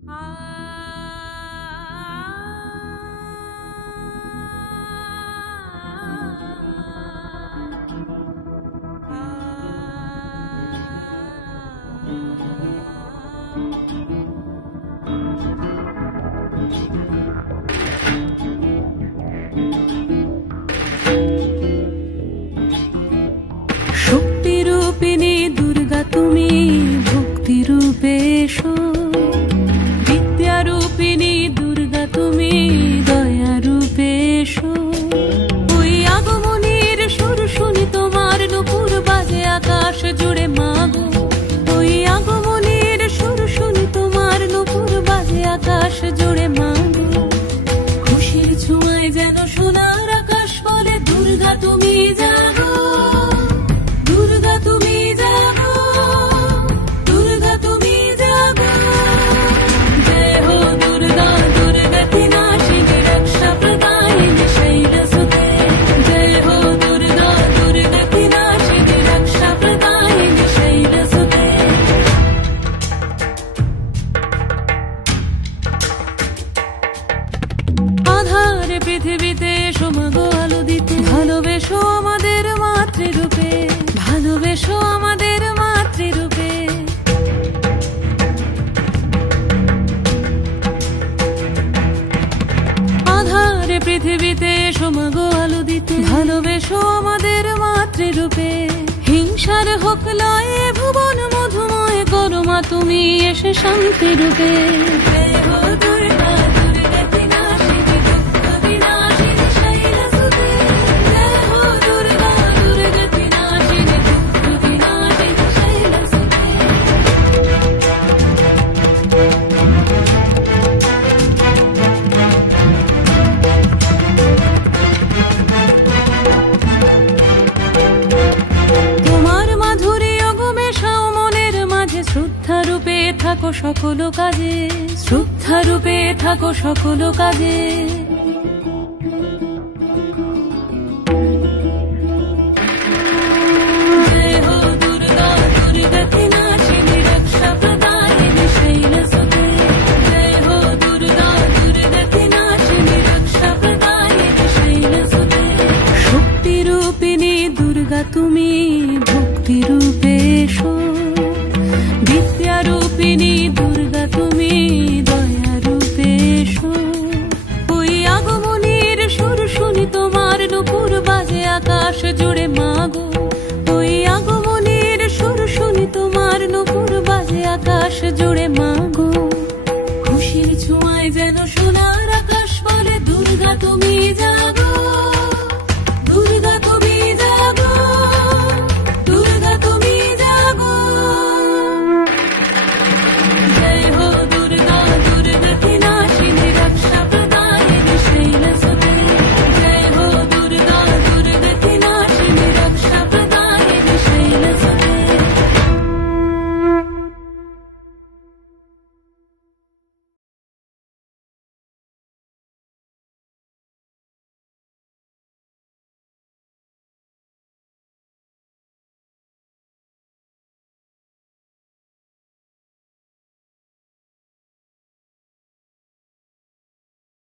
शक्तिरूपिणी दुर्गा तुमी भक्तिरूपे एसो विद्यारूपिणी दुर्गा तुमी दयारूपे एसो ओई आगमनीर सुर शुनि तोमार नुपुर बाजे आकाश जुड़े मागो ओई आगमनीर सुर शुनि तोमार नुपुर बाजे आकाश जुड़े मागो खुशिर छुआय जेन सोनार आकाश बोले दुर्गा तुमी जागो পৃথিবীতে এসো মাগো আলো দিতে ভালোবেসো আমাদের মাতৃরূপে ভালোবেসো আমাদের মাতৃরূপে আধারে পৃথিবীতে এসো মাগো আলো দিতে ভালোবেসো আমাদের মাতৃরূপে হিংসার হোক লয়ে ভুবন মধুময় করো মা তুমি এসে শান্তিরূপে শ্রদ্ধারূপে থাকো সকল কাজে শ্রদ্ধারূপে থাকো সকল কাজে।